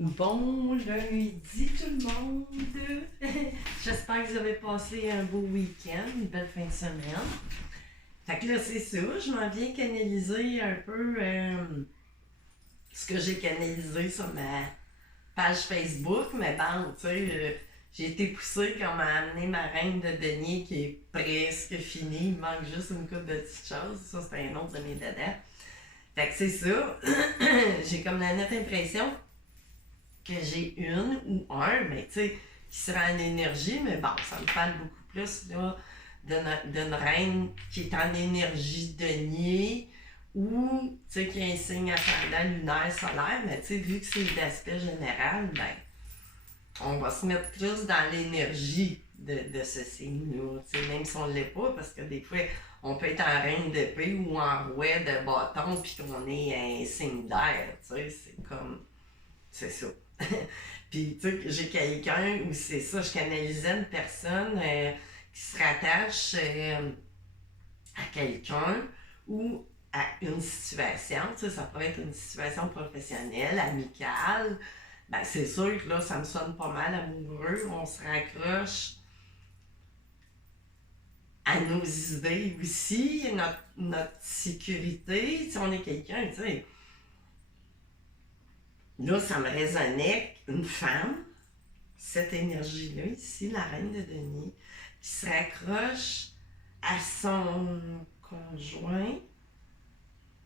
Bon lundi tout le monde! J'espère que vous avez passé un beau week-end, une belle fin de semaine. Fait que là, c'est ça, je m'en viens canaliser un peu ce que j'ai canalisé sur ma page Facebook, mais bon, tu sais, j'ai été poussée comme à amener ma reine de denier qui est presque finie. Il manque juste une couple de petites choses. Ça, c'est un autre de mes dadas. Fait que c'est ça. J'ai comme la nette impression que j'ai une ou un, mais tu sais, qui sera en énergie, mais bon, ça me parle beaucoup plus là, d'une reine qui est en énergie denier ou tu sais, qui a un signe ascendant lunaire solaire, mais tu sais, vu que c'est d'aspect général, ben, on va se mettre plus dans l'énergie de ce signe-là, tu sais, même si on ne l'est pas, parce que des fois, on peut être en reine d'épée ou en roi de bâton, puis qu'on est un signe d'air, tu sais, c'est comme, c'est ça. Puis, tu sais, j'ai quelqu'un où c'est ça, je canalisais une personne qui se rattache à quelqu'un ou à une situation, tu sais, ça pourrait être une situation professionnelle, amicale. Ben, c'est sûr que là, ça me sonne pas mal amoureux. On se raccroche à nos idées aussi, notre sécurité. Si on est quelqu'un, tu sais. Là, ça me résonnait une femme, cette énergie-là, ici, la reine de denier, qui se raccroche à son conjoint,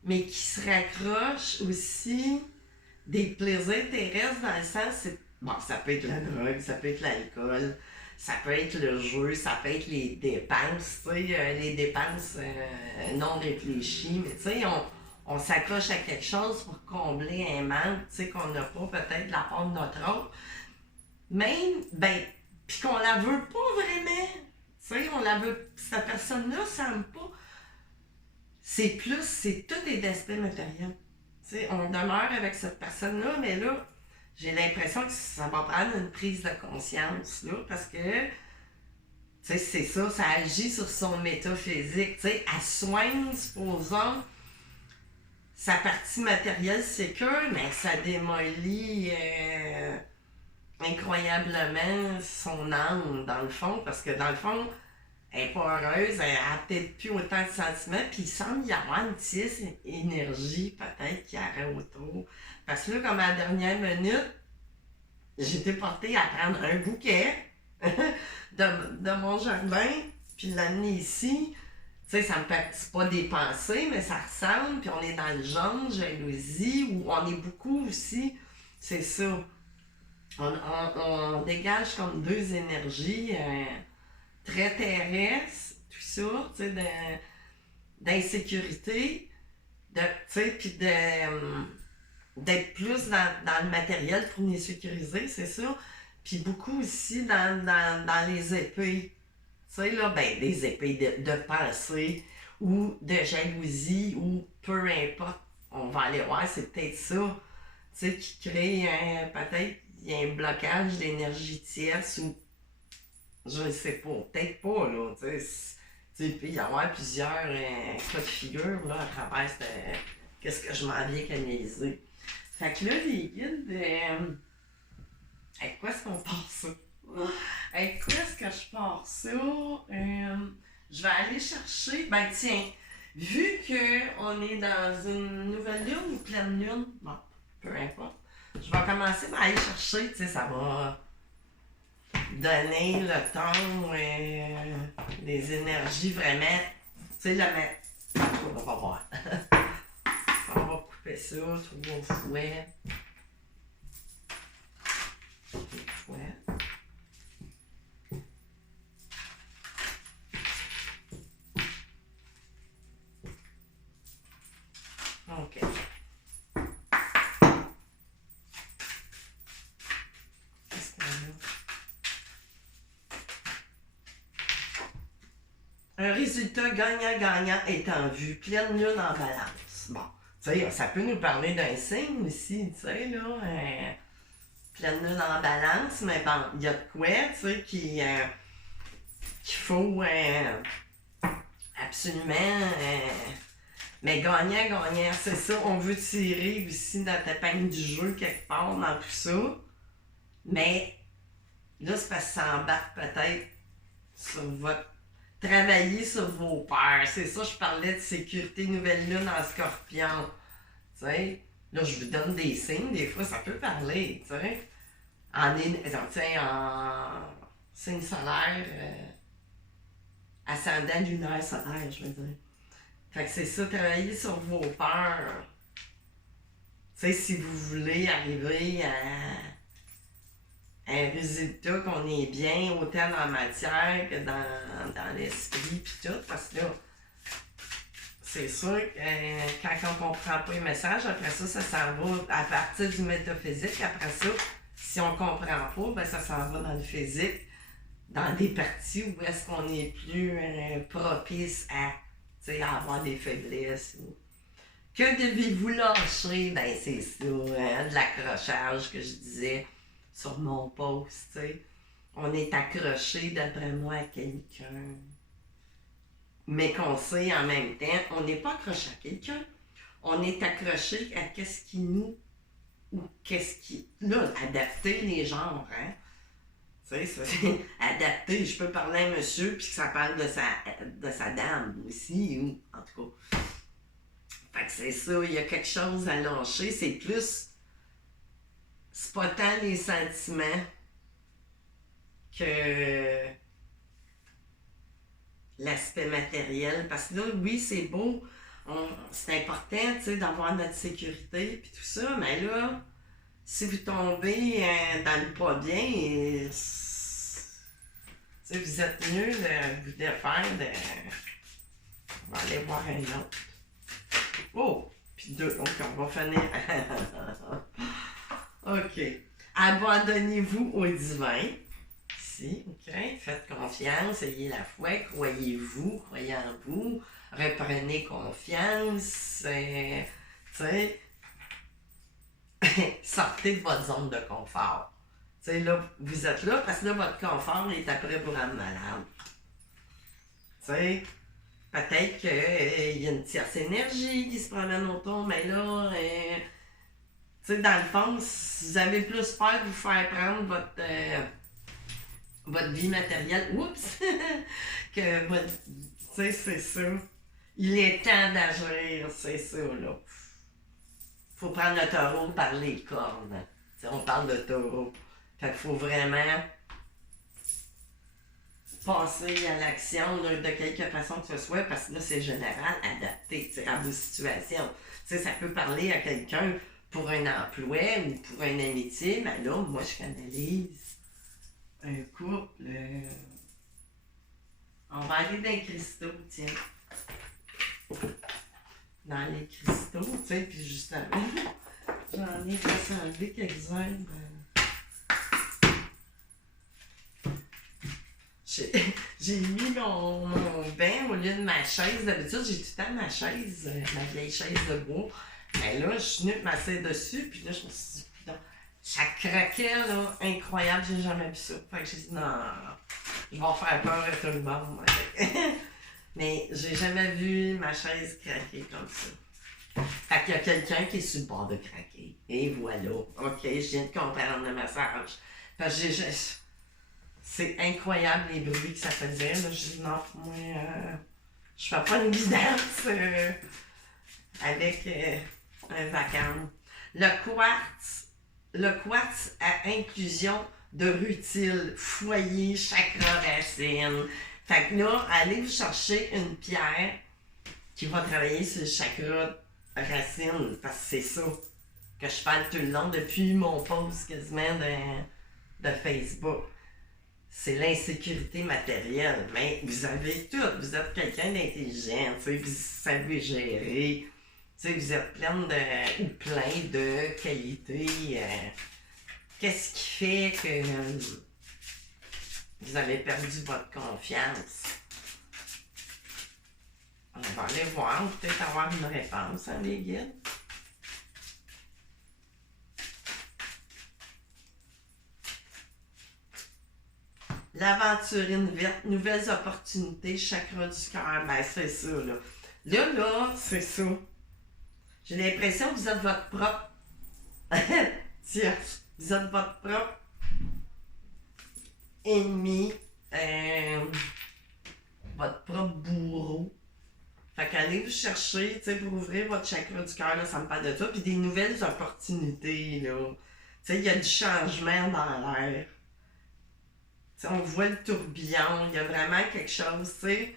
mais qui se raccroche aussi des plaisirs terrestres dans le sens, c'est, bon, ça peut être la drogue, ça peut être l'alcool, ça peut être le jeu, ça peut être les dépenses, tu sais, les dépenses non réfléchies, mais tu sais, on s'accroche à quelque chose pour combler un manque, tu sais, qu'on n'a pas peut-être de la part de notre autre. Même, ben, puis qu'on la veut pas vraiment. Tu sais, on la veut, cette personne-là, ça n'aime pas. C'est plus, c'est tout est d'aspect matériel. Tu sais, on demeure avec cette personne-là, mais là, j'ai l'impression que ça va prendre une prise de conscience, là, parce que, tu sais, c'est ça, ça agit sur son métaphysique. Tu sais, elle soigne, supposons, sa partie matérielle sécure, mais ça démolit incroyablement son âme, dans le fond, parce que dans le fond, elle n'est pas heureuse, elle n'a peut-être plus autant de sentiments, puis il semble y avoir une petite énergie peut-être qui aurait autour. Parce que là, comme à la dernière minute, j'étais portée à prendre un bouquet de mon jardin, puis l'amener ici. Tu sais, ça me fait pas des pensées, mais ça ressemble, puis on est dans le genre, jalousie, où on est beaucoup aussi, c'est ça. On dégage comme deux énergies très terrestres, tout ça, tu sais, d'insécurité, tu sais, puis d'être plus dans le matériel pour nous sécuriser, c'est ça. Puis beaucoup aussi dans les épées. Tu sais, là, ben, des épées de pensée ou de jalousie ou peu importe. On va aller voir, c'est peut-être ça, tu sais, qui crée peut-être il y a un blocage d'énergie tierce ou je ne sais pas, peut-être pas, là, tu sais. Il peut y avoir plusieurs cas de figure là, à travers qu'est-ce que je m'en viens canaliser. Fait que là, les guides, avec quoi est-ce qu'on part ça? Avec quoi est-ce que je pars ça? Je vais aller chercher, ben tiens, vu qu'on est dans une nouvelle lune ou pleine lune, bon, peu importe, je vais commencer par aller chercher, tu sais, ça va donner le ton, des énergies vraiment, tu sais, le mettre. On va voir. On va couper ça, tout au fouet. Au fouet. OK. Qu'est-ce qu'on a? Un résultat gagnant-gagnant est en vue, pleine lune en balance. Bon, tu sais, ça peut nous parler d'un signe aussi, tu sais, là, pleine lune en balance, mais bon, il y a de quoi, tu sais, qu'il faut absolument Mais gagnant, c'est ça. On veut tirer aussi dans ta épingle du jeu quelque part dans tout ça. Mais là, c'est parce que ça embarque peut-être sur votre... Travailler sur vos peurs. C'est ça, je parlais de sécurité nouvelle lune en scorpion. Tu sais, là, je vous donne des signes. Des fois, ça peut parler, tu sais. En signe solaire, ascendant lunaire solaire, je veux dire. Fait que c'est ça, travailler sur vos peurs. Tu sais, si vous voulez arriver à un résultat qu'on est bien, autant dans la matière que dans l'esprit, puis tout, parce que là, c'est sûr que quand on comprend pas les messages, après ça, ça s'en va à partir du métaphysique. Après ça, si on comprend pas, ben ça s'en va dans le physique, dans des parties où est-ce qu'on est plus propice à avoir des faiblesses. Que devez-vous lâcher? Ben c'est ça, de l'accrochage que je disais sur mon post, tu sais. On est accroché, d'après moi, à quelqu'un. Mais qu'on sait en même temps, on n'est pas accroché à quelqu'un. On est accroché à qu'est-ce qui nous... ou qu'est-ce qui... Là, adapter les genres, hein. Tu sais, ça, adapter, je peux parler à un monsieur puis que ça parle de sa dame aussi, ou en tout cas. Fait que c'est ça, il y a quelque chose à lâcher, c'est plus... C'est pas tant les sentiments que l'aspect matériel. Parce que là, oui, c'est beau, c'est important, tu sais, d'avoir notre sécurité puis tout ça, mais là, si vous tombez dans le pas bien, vous êtes mieux de vous défaire de... On va aller voir un autre. Oh! Puis deux, donc on va finir. OK. Abandonnez-vous au divin. Ici, OK. Faites confiance, ayez la foi, croyez-vous, croyez en vous, reprenez confiance, tu sais. Sortez de votre zone de confort. Tu sais, là, vous êtes là parce que là, votre confort est après pour rendre malade. Tu sais, peut-être qu'il y a une tierce énergie qui se promène autour, mais là, tu sais, dans le fond, si vous avez plus peur de vous faire prendre votre vie matérielle, oups, que votre... Tu sais, c'est ça. Il est temps d'agir, c'est ça, là. Faut prendre le taureau par les cornes. T'sais, on parle de taureau. Fait qu'il faut vraiment passer à l'action de quelque façon que ce soit, parce que là, c'est général, adapté à vos situations. T'sais, ça peut parler à quelqu'un pour un emploi ou pour une amitié, mais là, moi, je canalise un couple. On va aller dans les cristaux, tiens. Dans les cristaux, tu sais, puis justement, j'en ai rassemblé quelques-uns. J'ai mis mon bain au lieu de ma chaise. D'habitude, j'ai tout le temps ma chaise, ma vieille chaise de bois. Mais là, je suis venue me masser dessus, puis là, je me suis dit, putain, ça craquait, là, incroyable, j'ai jamais vu ça. Fait que j'ai dit, non, je vais faire peur à tout le monde. Mais j'ai jamais vu ma chaise craquer comme ça. Fait qu'il y a quelqu'un qui est sur le bord de craquer. Et voilà. OK, je viens de comprendre le message. Parce que c'est incroyable les bruits que ça faisait. Là, je dis non, moi, je fais pas une guidance avec un vacarme. Le quartz à inclusion de rutile, foyer, chakra, racine. Fait que là, allez vous chercher une pierre qui va travailler sur le chakra racine, parce que c'est ça que je parle tout le long depuis mon post quasiment de Facebook. C'est l'insécurité matérielle, mais vous avez tout, vous êtes quelqu'un d'intelligent, vous savez gérer, vous êtes plein de qualités. Qu'est-ce qui fait que vous avez perdu votre confiance? On va aller voir, peut-être avoir une réponse, hein, les guides. L'aventurine verte, nouvelles opportunités, chakra du cœur, ben c'est ça, là. Là, c'est ça. J'ai l'impression que vous êtes votre propre. Tiens, vous êtes votre propre ennemi, votre propre bourreau. Fait qu'allez vous chercher, tu sais, pour ouvrir votre chakra du cœur, là, ça me parle de ça, puis des nouvelles opportunités, là. Tu sais, il y a du changement dans l'air. Tu sais, on voit le tourbillon, il y a vraiment quelque chose, tu sais.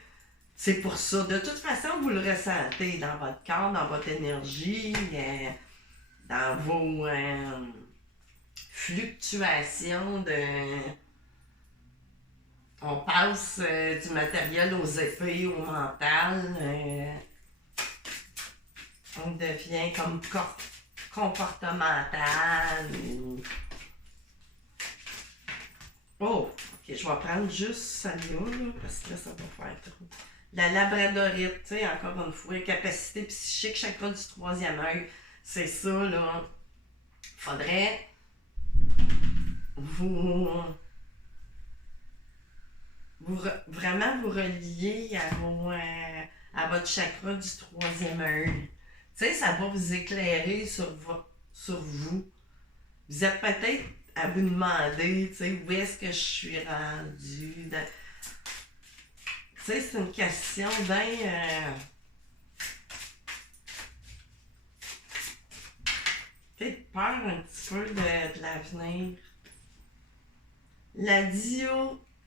C'est pour ça. De toute façon, vous le ressentez dans votre corps, dans votre énergie, dans vos fluctuations de... On passe du matériel aux épées, au mental. On devient comme comportemental. Oh, ok, je vais prendre juste celle-là, parce que là, ça va faire trop. La labradorite, tu sais, encore une fois, capacité psychique, chakra du troisième œil, c'est ça, là. Faudrait vraiment vous relier à votre chakra du troisième œil. Tu sais, ça va vous éclairer sur vous. Vous êtes peut-être à vous demander, tu sais, où est-ce que je suis rendue. Tu sais, c'est une question peut-être peur un petit peu de l'avenir.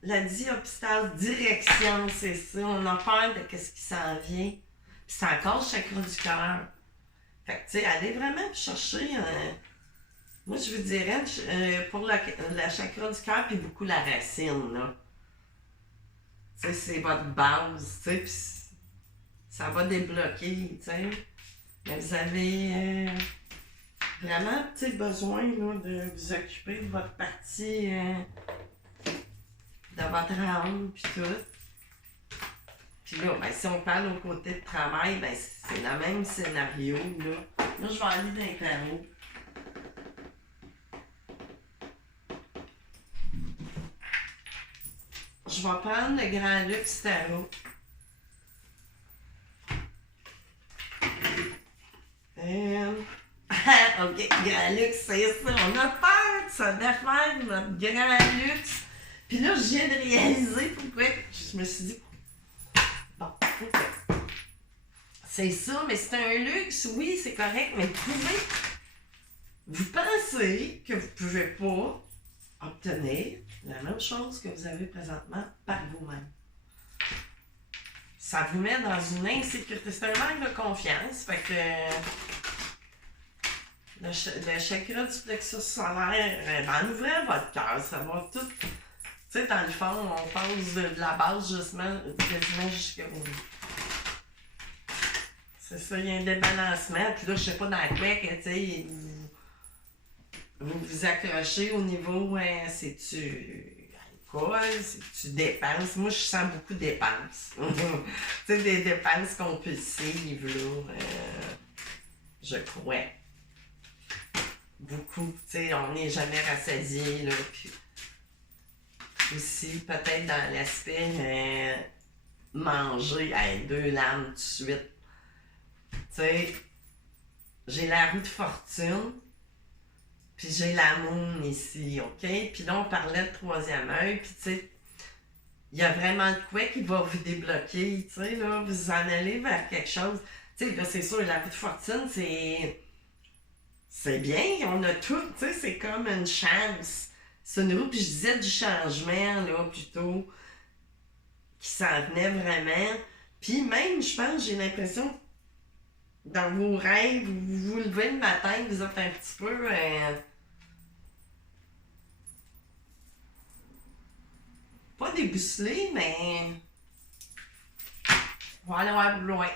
La diopstase, direction, c'est ça. On a peur de ce qui s'en vient. Puis c'est encore le chakra du cœur. Fait que, tu sais, allez vraiment chercher. Moi, je vous dirais, pour la chakra du cœur, puis beaucoup la racine, là. Tu sais, c'est votre base, tu sais, puis ça va débloquer, tu sais. Mais vous avez vraiment, tu sais, besoin, là, de vous occuper de votre partie... de votre âme, puis tout. Puis là, ben, si on parle au côté de travail, ben, c'est le même scénario, là. Là, je vais aller dans les tarots. Je vais prendre le Grand Luxe Tarot. Ok, Grand Luxe, c'est ça. On a peur de se défaire de notre Grand Luxe. Puis là, je viens de réaliser pourquoi je me suis dit, bon, ok. C'est ça, mais c'est un luxe, oui, c'est correct, mais vous pensez que vous ne pouvez pas obtenir la même chose que vous avez présentement par vous-même. Ça vous met dans une insécurité, c'est un manque de confiance, fait que le chakra du plexus solaire, en ouvrant votre cœur, ça va tout... Tu sais, dans le fond, on passe de la base quasiment jusqu'à vous. C'est ça, il y a un débalancement. Puis là, je sais pas dans quoi que, tu sais, vous accrochez au niveau, c'est-tu alcool, c'est-tu dépenses. Moi, je sens beaucoup de dépenses. Tu sais, des dépenses compulsives, là, je crois. Beaucoup, tu sais, on n'est jamais rassasié, là, puis... Aussi, peut-être dans l'aspect manger, deux lames tout de suite. Tu sais, j'ai la roue de fortune, puis j'ai la moon ici, ok? Puis là, on parlait de troisième œil, puis tu sais, il y a vraiment de quoi qui va vous débloquer, tu sais, là, vous en allez vers quelque chose. Tu sais, là, c'est sûr, la roue de fortune, c'est bien, on a tout, tu sais, c'est comme une chance. C'est une roue, puis je disais du changement, là, plutôt, qui s'en venait vraiment. Puis même, je pense, j'ai l'impression, dans vos rêves, vous vous levez le matin, vous êtes un petit peu... pas déboussolé, mais... on va aller voir loin.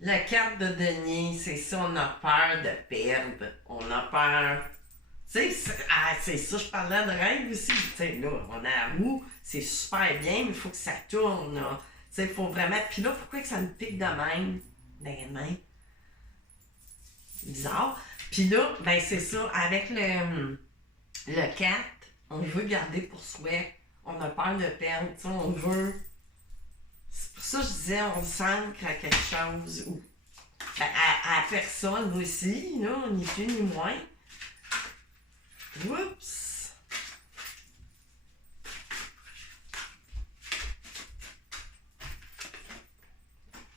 La carte de denier, c'est ça, on a peur de perdre. On a peur. Tu sais, c'est ça, je parlais de rêve aussi. Tu sais, là, on a la roue, c'est super bien, mais il faut que ça tourne. Tu sais, il faut vraiment. Puis là, pourquoi que ça me pique de même dans les mains? Bizarre. Puis là, ben c'est ça, avec le 4, on veut garder pour soi. On a peur de perdre, tu sais, on veut. C'est pour ça que je disais, on s'ancre à quelque chose. Ou à personne aussi, là, ni plus ni moins. Oups!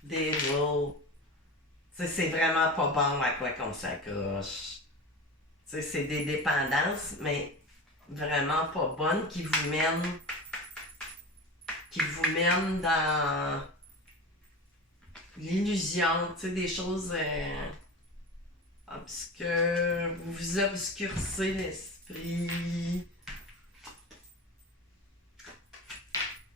Devil. C'est vraiment pas bon à quoi qu'on s'accroche. C'est des dépendances, mais vraiment pas bonnes qui vous mènent dans l'illusion, des choses obscures. Vous vous obscurcez l'esprit.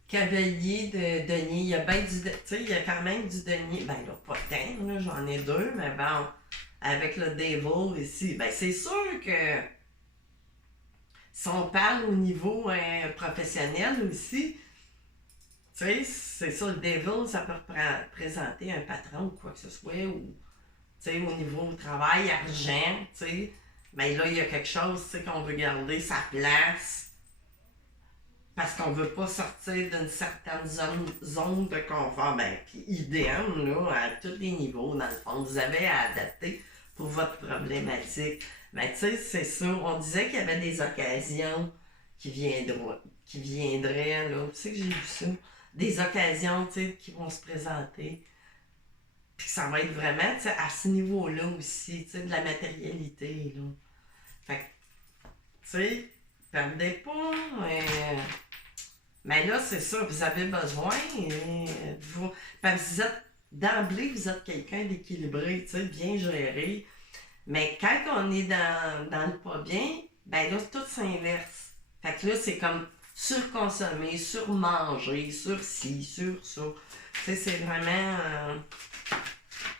Cavalier de denier, il y a bien du... Tu sais, il y a quand même du denier. Ben là, pas tant, là, j'en ai 2, mais bon, avec le Devil ici, ben c'est sûr que si on parle au niveau professionnel aussi, tu sais, c'est ça, le Devil, ça peut représenter un patron ou quoi que ce soit, ou, tu sais, au niveau travail, argent, tu sais, ben là, il y a quelque chose, tu sais, qu'on veut garder sa place, parce qu'on veut pas sortir d'une certaine zone de confort. Ben, puis idéal, là, à tous les niveaux, dans le fond, vous avez à adapter pour votre problématique. Ben, tu sais, c'est ça. On disait qu'il y avait des occasions qui viendraient, là. Tu sais que j'ai vu ça. Des occasions, tu sais, qui vont se présenter. Puis que ça va être vraiment, tu sais, à ce niveau-là aussi, tu sais, de la matérialité, là. Fait que, tu sais, perdez pas, mais là, c'est ça, vous avez besoin de vous. Parce que vous êtes, d'emblée, vous êtes quelqu'un d'équilibré, tu sais, bien géré. Mais quand on est dans le pas bien, ben là, tout s'inverse. Fait que là, c'est comme surconsommer, surmanger, sur ci, sur ça. Tu sais, c'est vraiment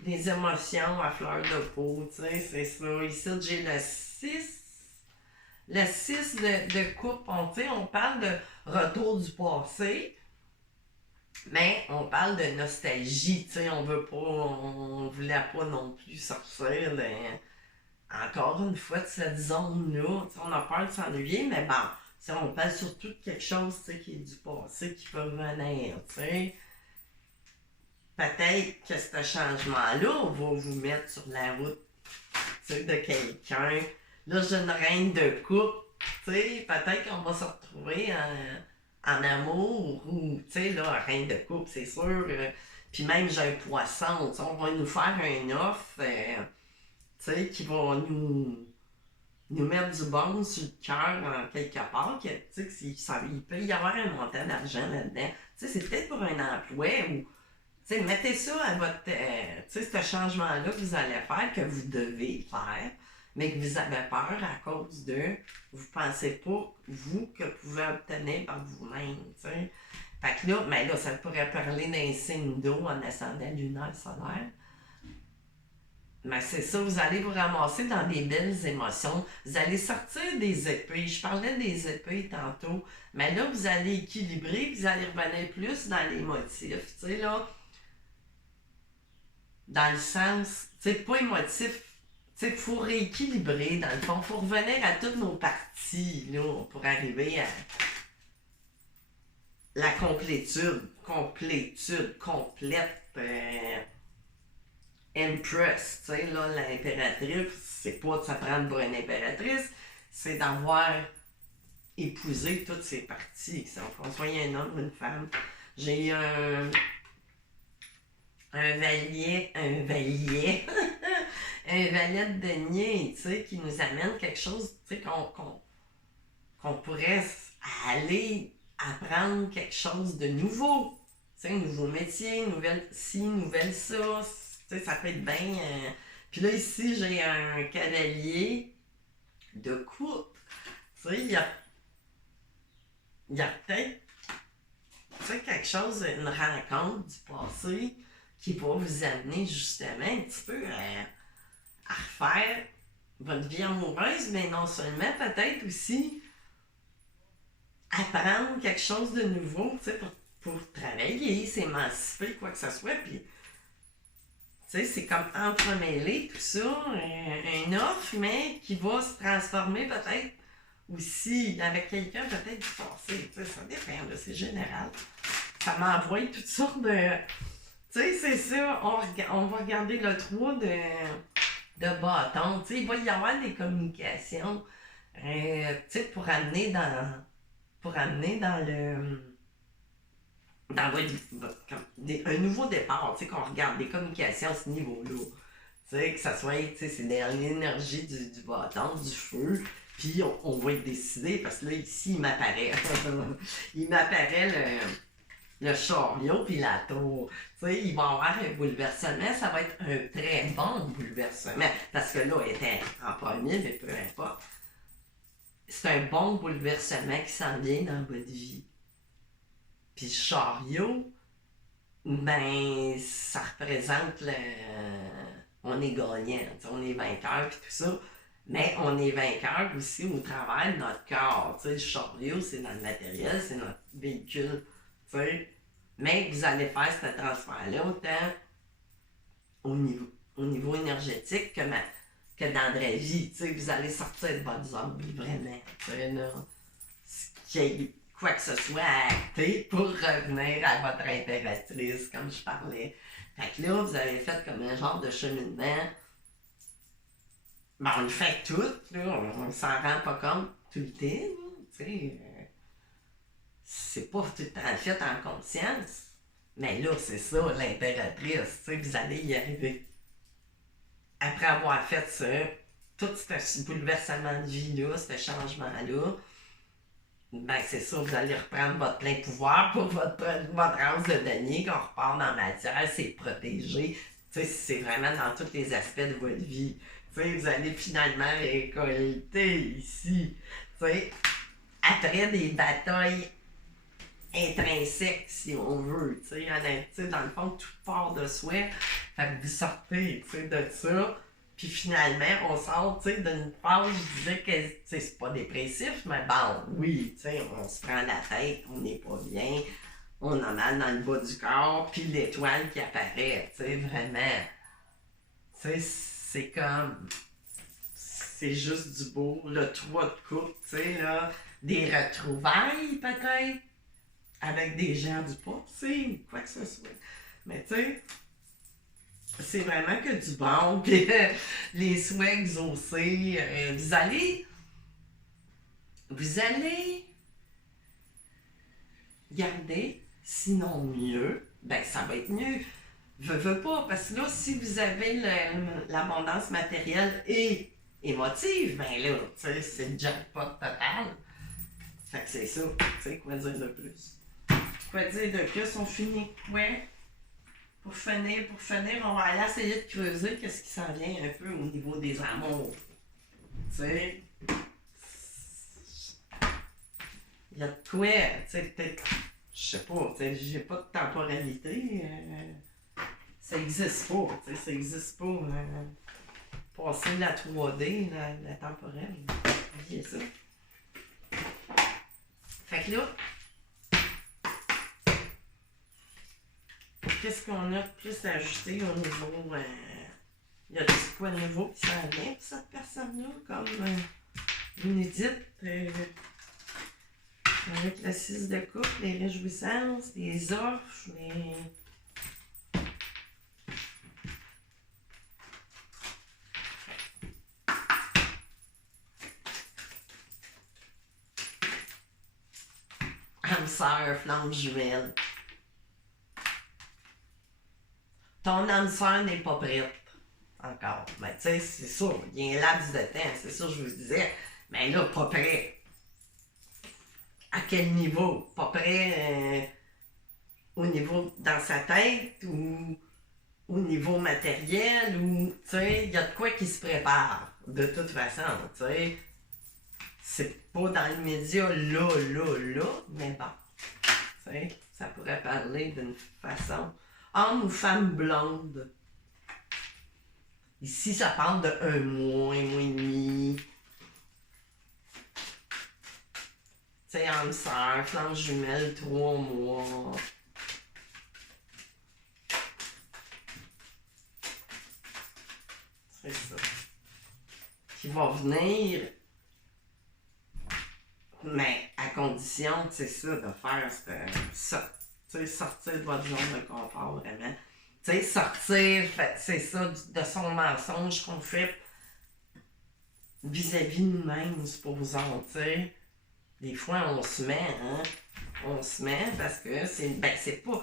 des émotions à fleur de peau, tu sais, c'est ça. Ici, j'ai le 6. Le 6 de coupe, on parle de retour du passé, mais on parle de nostalgie, on veut pas, on voulait pas non plus sortir encore une fois de cette zone-là. On a peur de s'ennuyer, mais bon, on parle surtout de quelque chose qui est du passé, qui peut revenir, Peut-être que ce changement-là va vous mettre sur la route de quelqu'un. Là, j'ai une reine de coupe, peut-être qu'on va se retrouver en amour ou, là, reine de coupe, c'est sûr. Puis même, j'ai un poisson, on va nous faire une offre, qui va nous mettre du bon sur le cœur en quelque part, il peut y avoir un montant d'argent là-dedans. C'est peut-être pour un emploi ou, mettez ça à votre, ce changement-là que vous allez faire, que vous devez faire, mais que vous avez peur à cause de, vous pensez pas, vous, que vous pouvez obtenir par vous-même, Fait que là, mais là, ça pourrait parler d'un signe d'eau en ascendant lunaire solaire. Mais c'est ça, vous allez vous ramasser dans des belles émotions. Vous allez sortir des épées. Je parlais des épées tantôt. Mais là, vous allez équilibrer, vous allez revenir plus dans les motifs, là. Dans le sens, pas émotif. Il faut rééquilibrer, dans le fond. Il faut revenir à toutes nos parties, là, pour arriver à la complétude, complète. Empress, là, l'impératrice, c'est pas de se prendre pour une impératrice, c'est d'avoir épousé toutes ces parties, qu'on soit un homme ou une femme. J'ai un valet, un valet de denier, qui nous amène quelque chose, qu'on pourrait aller apprendre quelque chose de nouveau. Un nouveau métier, nouvelle ci, nouvelle ça. Ça peut être bien. Puis là, ici, j'ai un cavalier de coupe. Il y a peut-être quelque chose, une rencontre du passé qui va vous amener justement un petit peu à refaire votre vie amoureuse, mais non seulement, peut-être aussi apprendre quelque chose de nouveau, pour travailler, s'émanciper, quoi que ce soit. Puis sais, c'est comme entremêlé tout ça, un offre, mais qui va se transformer peut-être aussi avec quelqu'un peut-être du passé. Tu sais, ça dépend, là, c'est général. Ça m'envoie toutes sortes de... Tu sais, c'est ça, on va regarder le 3 de bâton. Tu sais, il va y avoir des communications, tu sais, pour amener dans le... Dans un nouveau départ, tu sais, qu'on regarde des communications à ce niveau-là. Tu sais, que ça soit, tu sais, c'est l'énergie du bâton, du feu, puis on va être décidé, parce que là, ici, il m'apparaît. Il m'apparaît le chariot puis la tour. Tu sais, il va y avoir un bouleversement, ça va être un très bon bouleversement, parce que là, elle était en premier, mais peu importe. C'est un bon bouleversement qui s'en vient dans votre vie. Puis le chariot, ben, ça représente le... On est gagnant, on est vainqueur puis tout ça. Mais on est vainqueur aussi au travers de notre corps. Tu sais, le chariot, c'est dans le matériel, c'est notre véhicule. Tu sais. Mais vous allez faire ce transfert-là autant au niveau énergétique que dans la vraie vie. Tu sais, vous allez sortir de votre zone, vraiment. Tu sais, là, qu'il y ait quoi que ce soit à acter pour revenir à votre impératrice, comme je parlais. Fait que là, vous avez fait comme un genre de cheminement. Ben, on le fait tout, là, on s'en rend pas compte tout le temps, tu sais. C'est pas tout le temps fait en conscience. Mais là, c'est ça, l'impératrice, tu sais, vous allez y arriver. Après avoir fait ça, tout ce bouleversement de vie-là, ce changement-là, ben c'est ça, vous allez reprendre votre plein pouvoir pour votre anse de denier, qu'on repart dans la matière, c'est protégé. Tu sais, c'est vraiment dans tous les aspects de votre vie. Tu sais, vous allez finalement récolter ici. Tu sais, après des batailles intrinsèques, si on veut. Tu sais, dans le fond, tout part de soi. Fait que vous sortez, tu sais, de ça. Puis finalement, on sort, tu sais, d'une phase, je disais que, tu sais, c'est pas dépressif, mais bon, oui, tu sais, on se prend la tête, on n'est pas bien, on a mal dans le bas du corps, puis l'étoile qui apparaît, tu sais, vraiment. Tu sais, c'est comme, c'est juste du beau, le 3 de coupe, tu sais, là, des retrouvailles peut-être, avec des gens du passé, quoi que ce soit. Mais tu sais, c'est vraiment que du bon, puis les souhaits exaucés. Vous allez garder, sinon mieux, ben ça va être mieux. Veux pas, parce que là, si vous avez l'abondance matérielle et émotive, ben là, tu sais, c'est le jackpot total. Fait que c'est ça, tu sais, quoi dire de plus? Quoi dire de plus? On finit, ouais. Pour finir, on va aller essayer de creuser qu'est-ce qui s'en vient un peu au niveau des amours. Tu sais, il y a de quoi, tu sais, peut-être, je sais pas, tu sais, j'ai pas de temporalité. Ça existe pas, tu sais, ça existe pas. Passer la 3D, la temporelle, oubliez ça. Fait que là, qu'est-ce qu'on a de plus à ajouter au niveau... y a quoi de nouveau qui s'en vient pour cette personne-là, comme vous nous dites, avec le 6 de coupe, les réjouissances, les offres, les... âme sœur, flamme jumelle. Ton âme sœur n'est pas prête encore. Mais tu sais, c'est ça, il y a un laps de temps, c'est ça que je vous disais. Mais là, pas prêt. À quel niveau? Pas prêt au niveau dans sa tête ou au niveau matériel ou, tu sais, il y a de quoi qui se prépare, de toute façon, tu sais. C'est pas dans l'immédiat là, mais bon, tu sais, ça pourrait parler d'une façon. Homme ou femme blonde. Ici, ça parle de un mois et demi. Tu sais, âme sœur, flamme jumelle, 3 mois. va venir, mais à condition, c'est ça, de faire ça. Tu sais, sortir de votre zone de confort, vraiment. Tu sais, sortir, c'est ça, de son mensonge qu'on fait vis-à-vis de nous-mêmes, supposons, tu sais. Des fois, on se met, hein. On se met parce que c'est pas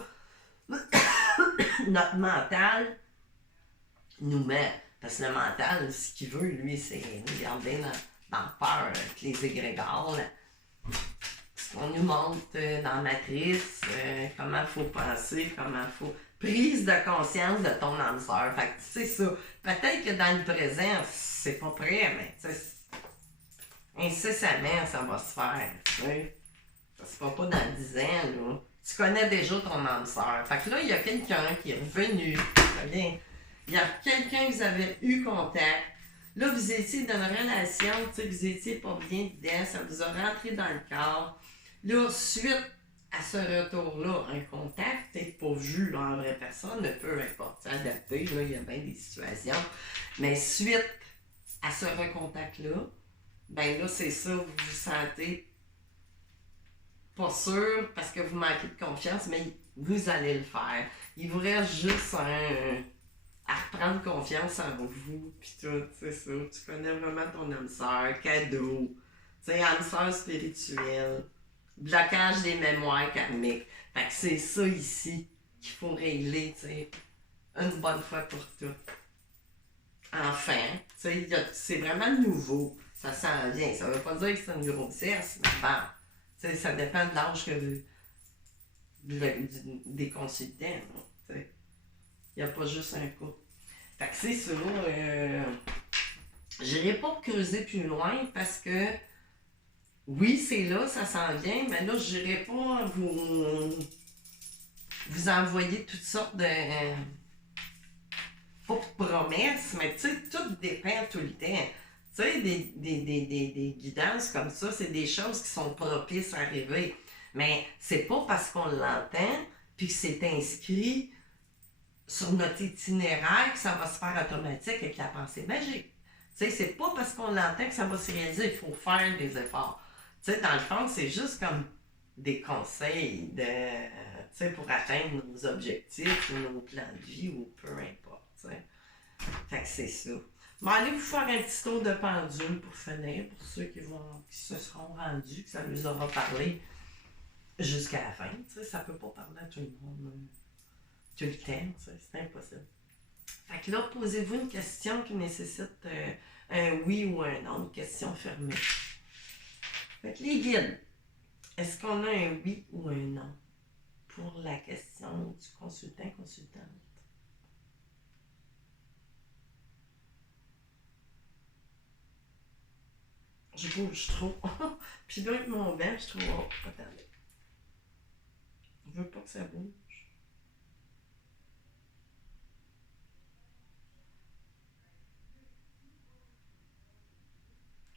notre mental nous met. Parce que le mental, ce qu'il veut, lui, c'est nous garder dans la peur avec les égrégores. Ce qu'on nous montre dans la matrice, comment il faut penser, comment il faut. Prise de conscience de ton âme sœur. Fait que c'est ça. Peut-être que dans le présent, c'est pas prêt, mais tu sais, incessamment, ça va se faire. Tu sais. Ça se fera pas dans 10 ans, là. Tu connais déjà ton âme sœur. Fait que là, il y a quelqu'un qui est revenu. Il y a quelqu'un que vous avez eu contact. Là, vous étiez dans une relation, tu sais, vous étiez pas bien dedans, ça vous a rentré dans le corps. Là, suite à ce retour-là, un contact, peut-être pas vu là, en vraie personne, mais peu importe, c'est adapté, là, il y a bien des situations. Mais suite à ce recontact-là, ben là, c'est ça, vous vous sentez pas sûr parce que vous manquez de confiance, mais vous allez le faire. Il vous reste juste à reprendre confiance en vous, pis tout, c'est ça. Tu connais vraiment ton âme sœur, cadeau, tu sais, âme sœur spirituelle, blocage des mémoires karmiques. Fait que c'est ça ici qu'il faut régler, tu sais, une bonne fois pour toutes. Enfin, tu sais, c'est vraiment nouveau, ça s'en vient. Ça veut pas dire que c'est une grossesse, mais bon, tu sais, ça dépend de l'âge des consultants, tu sais. Il n'y a pas juste un coup. Fait que c'est ça. J'irai pas creuser plus loin parce que oui, c'est là, ça s'en vient, mais là, j'irai pas vous envoyer toutes sortes de. Pas de promesses, mais tu sais, tout dépend tout le temps. Tu sais, des guidances comme ça, c'est des choses qui sont propices à arriver. Mais c'est pas parce qu'on l'entend puis que c'est inscrit sur notre itinéraire que ça va se faire automatique avec la pensée magique. Tu sais, c'est pas parce qu'on l'entend que ça va se réaliser, il faut faire des efforts. Tu sais, dans le fond, c'est juste comme des conseils pour atteindre nos objectifs ou nos plans de vie ou peu importe, tu sais. Fait que c'est ça. Bon, allez vous faire un petit tour de pendule pour finir, pour ceux qui se seront rendus, que ça nous aura parlé jusqu'à la fin. Tu sais, ça peut pas parler à tout le monde. Tout le temps, c'est impossible. Fait que là, posez-vous une question qui nécessite un oui ou un non, une question fermée. Fait que les guides, est-ce qu'on a un oui ou un non pour la question du consultant-consultante? Je bouge trop. Puis là, avec mon bain, je trouve. Oh, attendez. Je veux pas que ça bouge.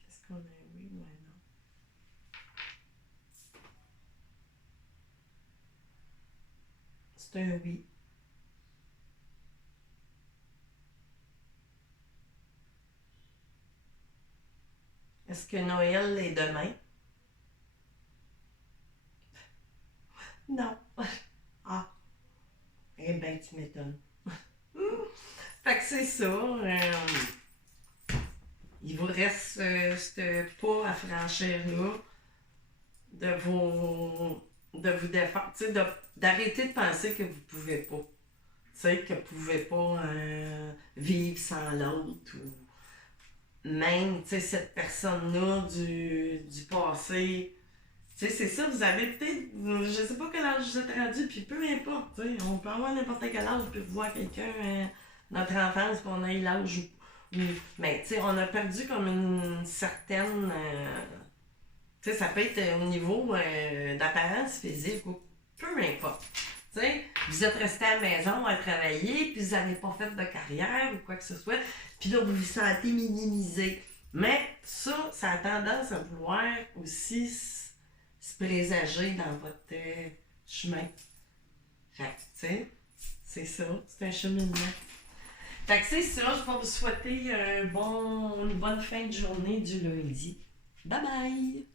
Est-ce qu'on a un oui ou un non? C'est un oui. Est-ce que Noël est demain? Non. Ah. Eh ben, tu m'étonnes. Fait que c'est ça. Il vous reste ce pas à franchir là, de vous défendre, tu sais, d'arrêter de penser que vous pouvez pas. Tu sais, que vous pouvez pas vivre sans l'autre ou même, tu sais, cette personne-là du passé. Tu sais, c'est ça, vous avez peut-être, je sais pas quel âge vous êtes rendu, puis peu importe, tu sais, on peut avoir n'importe quel âge, puis voir quelqu'un, notre enfance, qu'on ait l'âge mais tu sais, on a perdu comme une certaine, tu sais, ça peut être au niveau d'apparence physique ou peu importe. Tu sais, vous êtes resté à la maison à travailler, puis vous n'avez pas fait de carrière ou quoi que ce soit, puis là, vous vous sentez minimisé. Mais ça a tendance à vouloir aussi se présager dans votre chemin. Fait que, tu sais, c'est ça, c'est un cheminement. Fait que c'est ça, je vais vous souhaiter une bonne fin de journée du lundi. Bye bye!